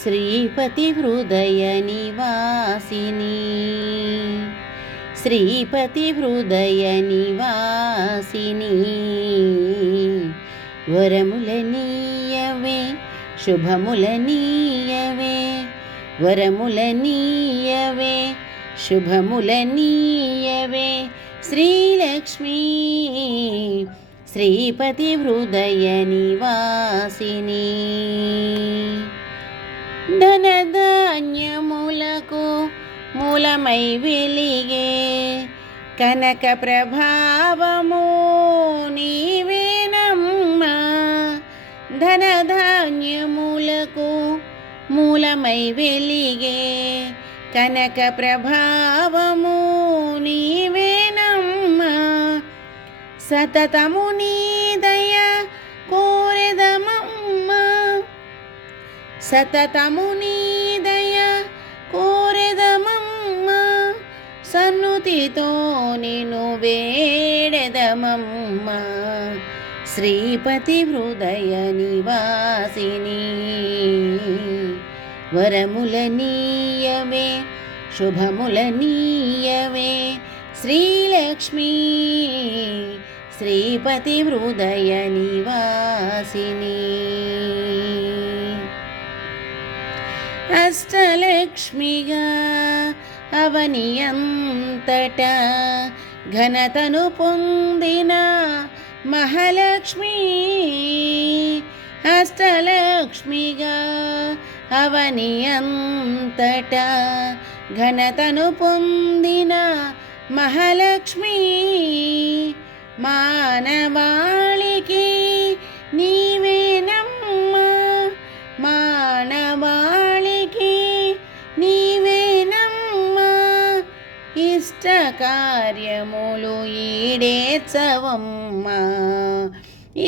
श्रीपतिहृदयनिवासिनी श्रीपतिहृदयनिवासिनी वरमुलनीयवे शुभमुलनीयवे वरमुलनीयवे शुभमुलनीयवे श्रीलक्ष्मी श्रीपतिहृदयनिवासिनी ధనధాన్యములకు మూలమై వెలిగే కనక ప్రభావము నీవేనమ్మా ధనధాన్యములకు మూలమై వెలిగే కనక ప్రభావము నీవేనమ్మా సతతము నీ దయ కోరెదమమ్మా సతతము నీ దయ కోరెదమమ్మా సన్నుతితో నిన్ను వేడెదమమ్మా శ్రీపతి హృదయ నివాసిని వరములనీయవే శుభములనీయవే శ్రీలక్ష్మీ శ్రీపతి హృదయ నివాసిని అష్టలక్ష్మిగా అవనియంతట ఘనతను పొందిన మహాలక్ష్మి అష్టలక్ష్మిగా అవనియంతట ఘనతను పొందిన మహాలక్ష్మి మానవాళికి నీవేనమ్మా మానవాళికి నీవేనమ్మా ఇష్ట కార్యములు ఈడేర్చవమ్మా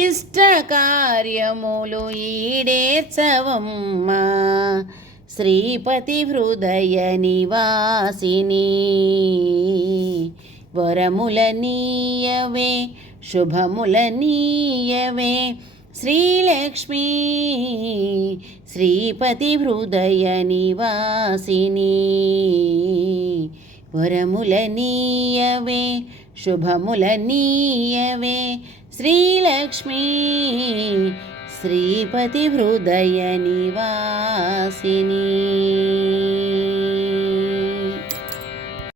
ఇష్ట కార్యములు ఈడేర్చవమ్మా శ్రీపతి హృదయ నివాసిని వరములనీయవే శుభములనీయవే శ్రీలక్ష్మీ శ్రీపతి హృదయ నివాసిని వరములనీయవే శుభములనీయవే శ్రీలక్ష్మీ శ్రీపతి హృదయ నివాసిని.